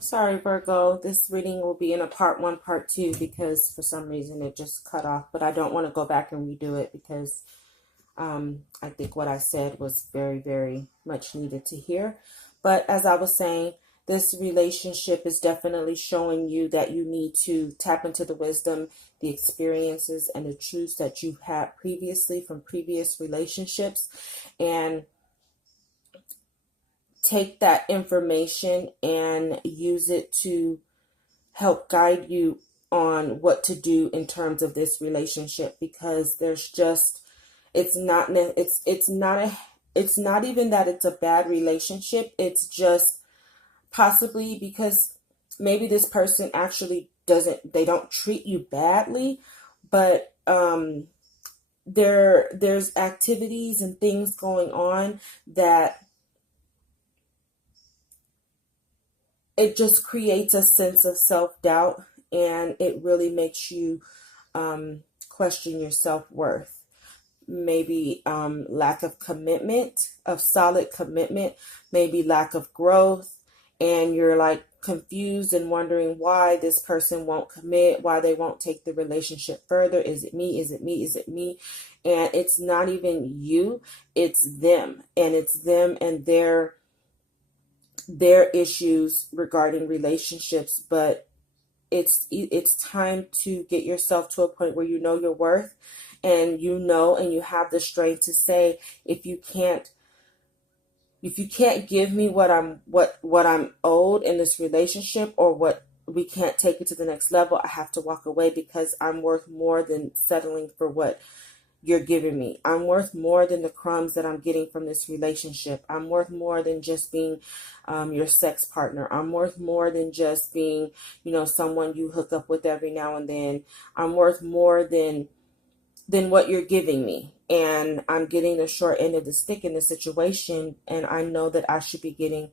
Sorry, Virgo. This reading will be in a part one, part two, because for some reason it just cut off. But I don't want to go back and redo it because I think what I said was very, very much needed to hear. But as I was saying, this relationship is definitely showing you that you need to tap into the wisdom, the experiences, and the truths that you've had previously from previous relationships, and take that information and use it to help guide you on what to do in terms of this relationship, because there's just it's not even that it's a bad relationship. It's just possibly because maybe this person actually doesn't they don't treat you badly, but there's activities and things going on that it just creates a sense of self-doubt, and it really makes you question your self-worth. Maybe lack of commitment, of solid commitment, maybe lack of growth, and you're like confused and wondering why this person won't commit, why they won't take the relationship further. Is it me? Is it me? Is it me? And it's not even you, it's them. And it's them and their issues regarding relationships. But it's time to get yourself to a point where you know your worth, and you know, and you have the strength to say, if you can't give me what I'm owed in this relationship, or what we can't take it to the next level, I have to walk away, because I'm worth more than settling for what you're giving me. I'm worth more than the crumbs that I'm getting from this relationship. I'm worth more than just being your sex partner. I'm worth more than just being, someone you hook up with every now and then. I'm worth more than what you're giving me. And I'm getting the short end of the stick in this situation. And I know that I should be getting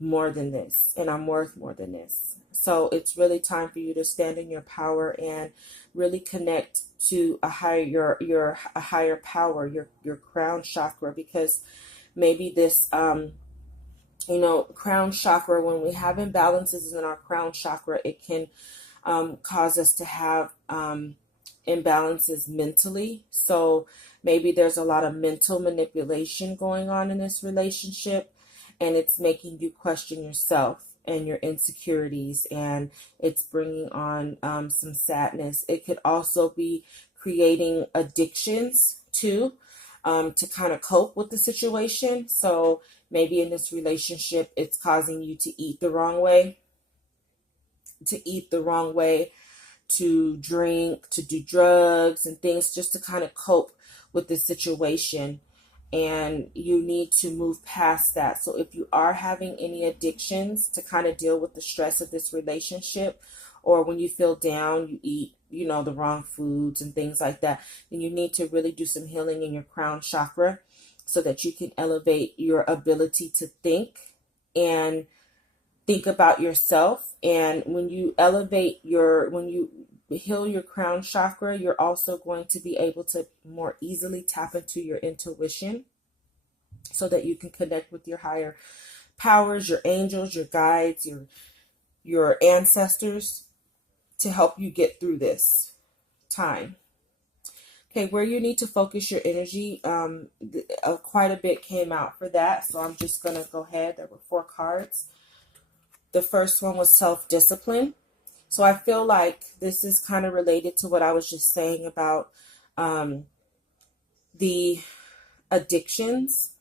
more than this, and I'm worth more than this. So it's really time for you to stand in your power and really connect to a higher power, your crown chakra, because maybe this crown chakra, when we have imbalances in our crown chakra, it can cause us to have imbalances mentally. So maybe there's a lot of mental manipulation going on in this relationship, and it's making you question yourself and your insecurities, and it's bringing on some sadness. It could also be creating addictions too, to kind of cope with the situation. So maybe in this relationship, it's causing you to eat the wrong way, to drink, to do drugs and things, just to kind of cope with the situation. And you need to move past that. So if you are having any addictions to kind of deal with the stress of this relationship, or when you feel down, you eat, the wrong foods and things like that, then you need to really do some healing in your crown chakra, so that you can elevate your ability to and think about yourself. And when you when you heal your crown chakra, you're also going to be able to more easily tap into your intuition, so that you can connect with your higher powers, your angels, your guides, your ancestors, to help you get through this time. Okay, where you need to focus your energy, quite a bit came out for that, so I'm just going to go ahead. There were 4 cards. The first one was self-discipline. So I feel like this is kind of related to what I was just saying about the addictions.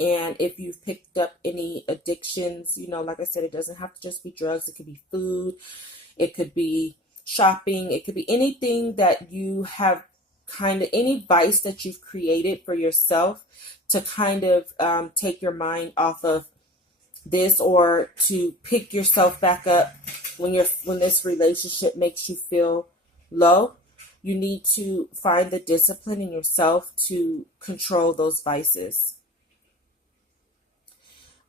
And if you've picked up any addictions, like I said, it doesn't have to just be drugs. It could be food. It could be shopping. It could be anything that you have, any vice that you've created for yourself to kind of take your mind off of this, or to pick yourself back up when this relationship makes you feel low. You need to find the discipline in yourself to control those vices,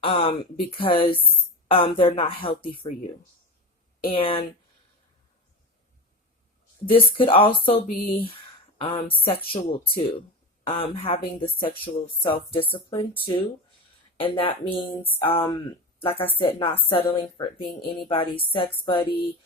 because they're not healthy for you. And this could also be sexual too, having the sexual self-discipline too. And that means like I said, not settling for being anybody's sex buddy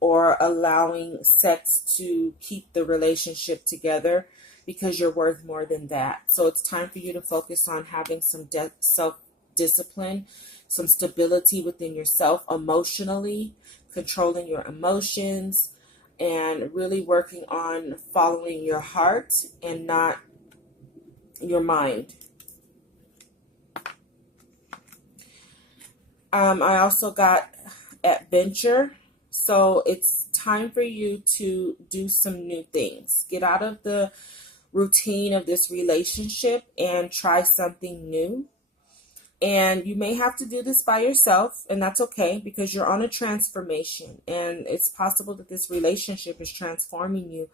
or allowing sex to keep the relationship together, because you're worth more than that. So it's time for you to focus on having some self-discipline, some stability within yourself emotionally, controlling your emotions, and really working on following your heart and not your mind. I also got adventure. So it's time for you to do some new things. Get out of the routine of this relationship and try something new. And you may have to do this by yourself, and that's okay, because you're on a transformation, and it's possible that this relationship is transforming you.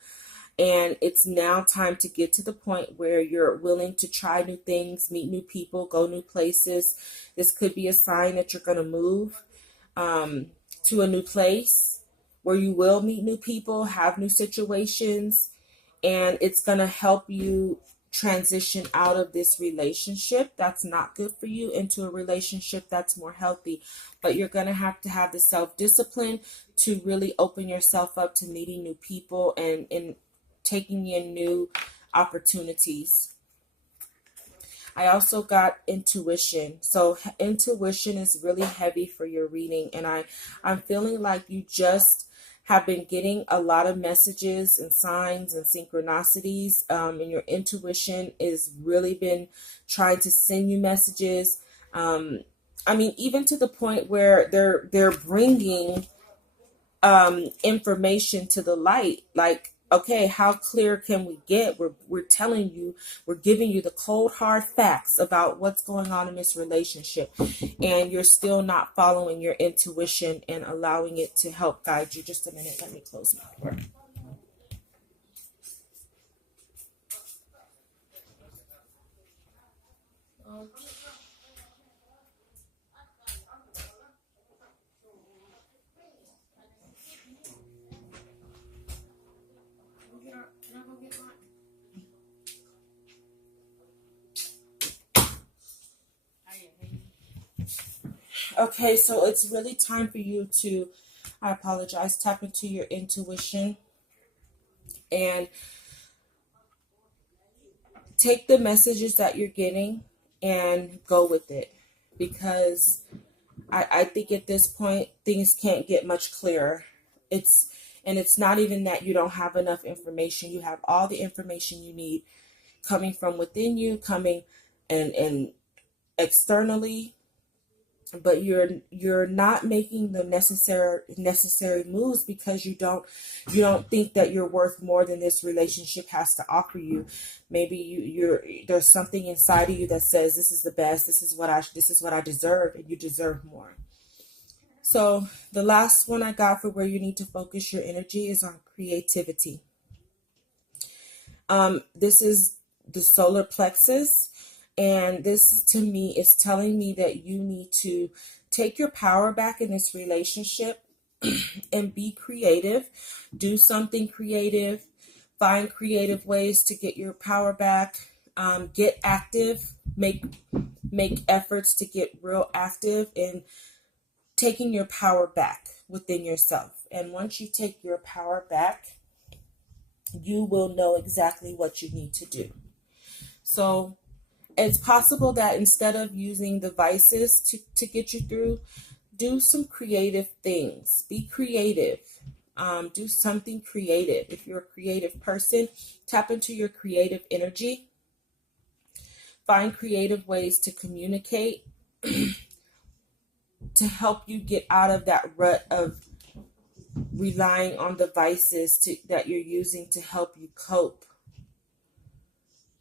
And it's now time to get to the point where you're willing to try new things, meet new people, go new places. This could be a sign that you're going to move to a new place where you will meet new people, have new situations, and it's going to help you transition out of this relationship that's not good for you into a relationship that's more healthy. But you're going to have the self-discipline to really open yourself up to meeting new people and taking in new opportunities. I also got intuition. So intuition is really heavy for your reading, and I'm feeling like you just have been getting a lot of messages and signs and synchronicities, and your intuition is really been trying to send you messages. Even to the point where they're bringing information to the light, like, okay, how clear can we get? We're telling you, we're giving you the cold hard facts about what's going on in this relationship, and you're still not following your intuition and allowing it to help guide you. Just a minute, let me close my door. Okay, so it's really time for you to, I apologize, tap into your intuition and take the messages that you're getting and go with it. Because I think at this point, things can't get much clearer. It's not even that you don't have enough information. You have all the information you need coming from within you, coming and externally, but you're not making the necessary moves because you don't think that you're worth more than this relationship has to offer you. Maybe you're there's something inside of you that says this is the best, this is what I deserve, and you deserve more. So the last one I got for where you need to focus your energy is on creativity. This is the solar plexus. And this, to me, is telling me that you need to take your power back in this relationship and be creative. Do something creative. Find creative ways to get your power back. Get active. Make efforts to get real active in taking your power back within yourself. And once you take your power back, you will know exactly what you need to do. So it's possible that instead of using devices to get you through, do some creative things. Be creative. Do something creative. If you're a creative person, tap into your creative energy. Find creative ways to communicate to help you get out of that rut of relying on devices that you're using to help you cope.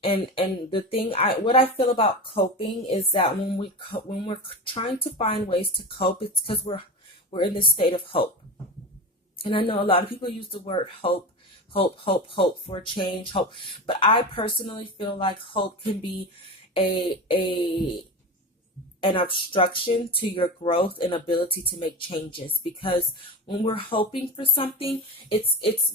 And the thing what I feel about coping is that when we're trying to find ways to cope, it's because we're in this state of hope. And I know a lot of people use the word hope for change, hope. But I personally feel like hope can be an obstruction to your growth and ability to make changes, because when we're hoping for something,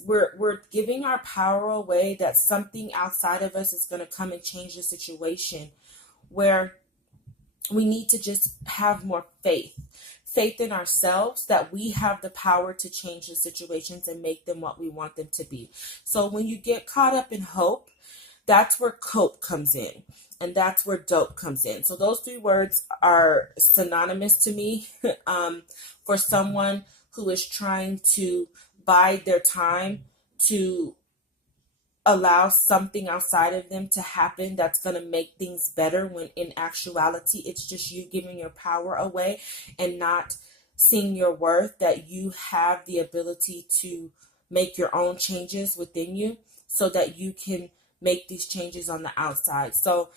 we're giving our power away that something outside of us is going to come and change the situation. Where we need to just have more faith in ourselves that we have the power to change the situations and make them what we want them to be. So when you get caught up in hope, that's where cope comes in, and that's where dope comes in. So those three words are synonymous to me for someone who is trying to bide their time to allow something outside of them to happen that's going to make things better, when in actuality it's just you giving your power away and not seeing your worth, that you have the ability to make your own changes within you so that you can make these changes on the outside. So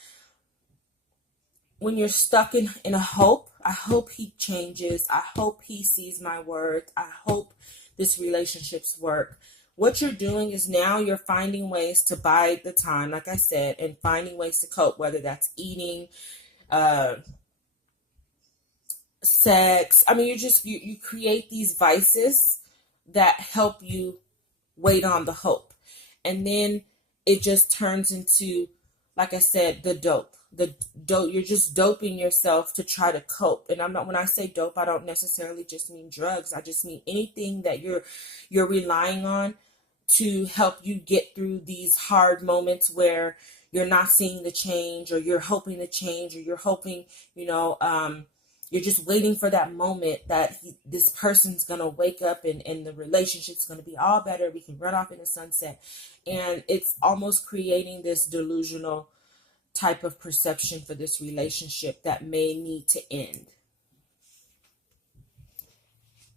when you're stuck in a hope, I hope he changes, I hope he sees my worth, I hope this relationship's work. What you're doing is now you're finding ways to bide the time, like I said, and finding ways to cope, whether that's eating, sex. I mean, you create these vices that help you wait on the hope. And then it just turns into, like I said, the dope. You're just doping yourself to try to cope. And when I say dope, I don't necessarily just mean drugs. I just mean anything that you're relying on to help you get through these hard moments where you're not seeing the change, or you're hoping to change, or you're hoping, you're just waiting for that moment that this person's going to wake up and the relationship's going to be all better. We can run off in the sunset. And it's almost creating this delusional type of perception for this relationship that may need to end.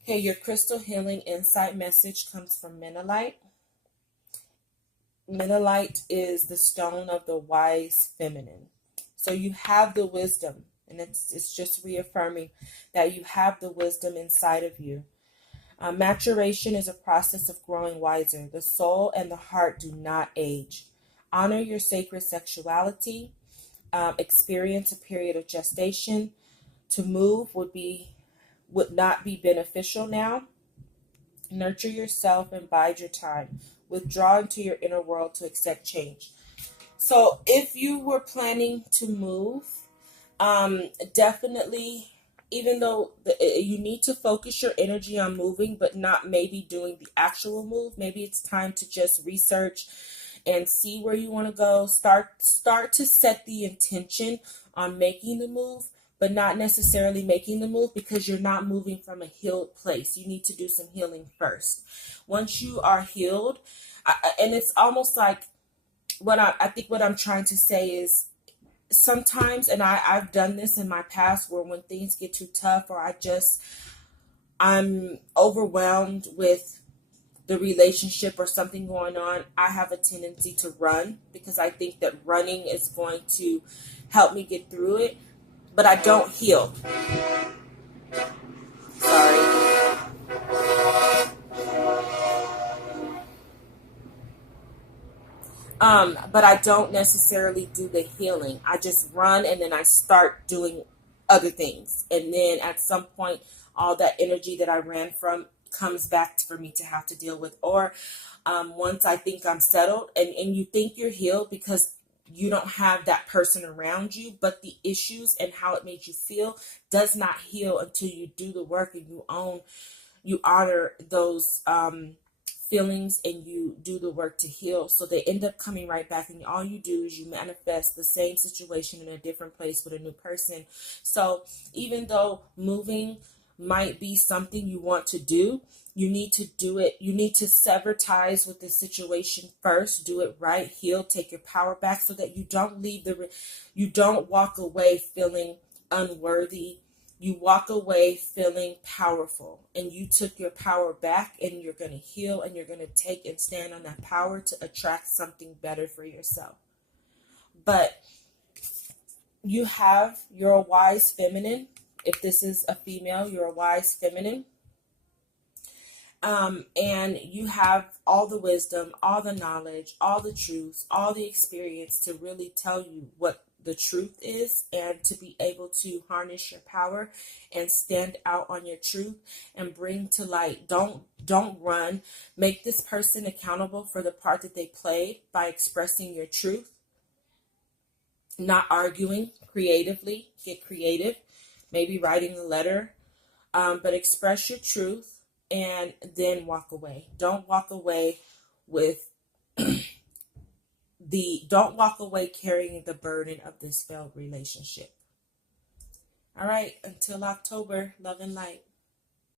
Okay, your crystal healing insight message comes from Menelite. Menelite is the stone of the wise feminine. So you have the wisdom, and it's just reaffirming that you have the wisdom inside of you. Maturation is a process of growing wiser. The soul and the heart do not age. Honor your sacred sexuality. Experience a period of gestation. To move would not be beneficial now. Nurture yourself and bide your time. Withdraw into your inner world to accept change. So if you were planning to move, definitely, even though you need to focus your energy on moving, but not maybe doing the actual move. Maybe it's time to just research and see where you want to go. Start to set the intention on making the move, but not necessarily making the move because you're not moving from a healed place. You need to do some healing first. Once you are healed, and it's almost like I think what I'm trying to say is sometimes, and I've done this in my past, where when things get too tough, or I'm overwhelmed with the relationship or something going on, I have a tendency to run because I think that running is going to help me get through it, but I don't heal. Sorry. But I don't necessarily do the healing. I just run and then I start doing other things. And then at some point, all that energy that I ran from comes back for me to have to deal with. Or once I think I'm settled, and you think you're healed because you don't have that person around you, but the issues and how it made you feel does not heal until you do the work and you honor those feelings and you do the work to heal. So they end up coming right back, and all you do is you manifest the same situation in a different place with a new person. So even though moving might be something you want to do, you need to do it. You need to sever ties with the situation first. Do it right. Heal. Take your power back so that you don't you don't walk away feeling unworthy. You walk away feeling powerful, and you took your power back, and you're going to heal, and you're going to take and stand on that power to attract something better for yourself. But you're a wise feminine. If this is a female, you're a wise feminine. And you have all the wisdom, all the knowledge, all the truths, all the experience to really tell you what the truth is, and to be able to harness your power and stand out on your truth and bring to light. Don't run. Make this person accountable for the part that they played by expressing your truth. not arguing creatively. Get creative, maybe writing a letter, but express your truth and then walk away. Don't walk away with don't walk away carrying the burden of this failed relationship. All right, until October, love and light.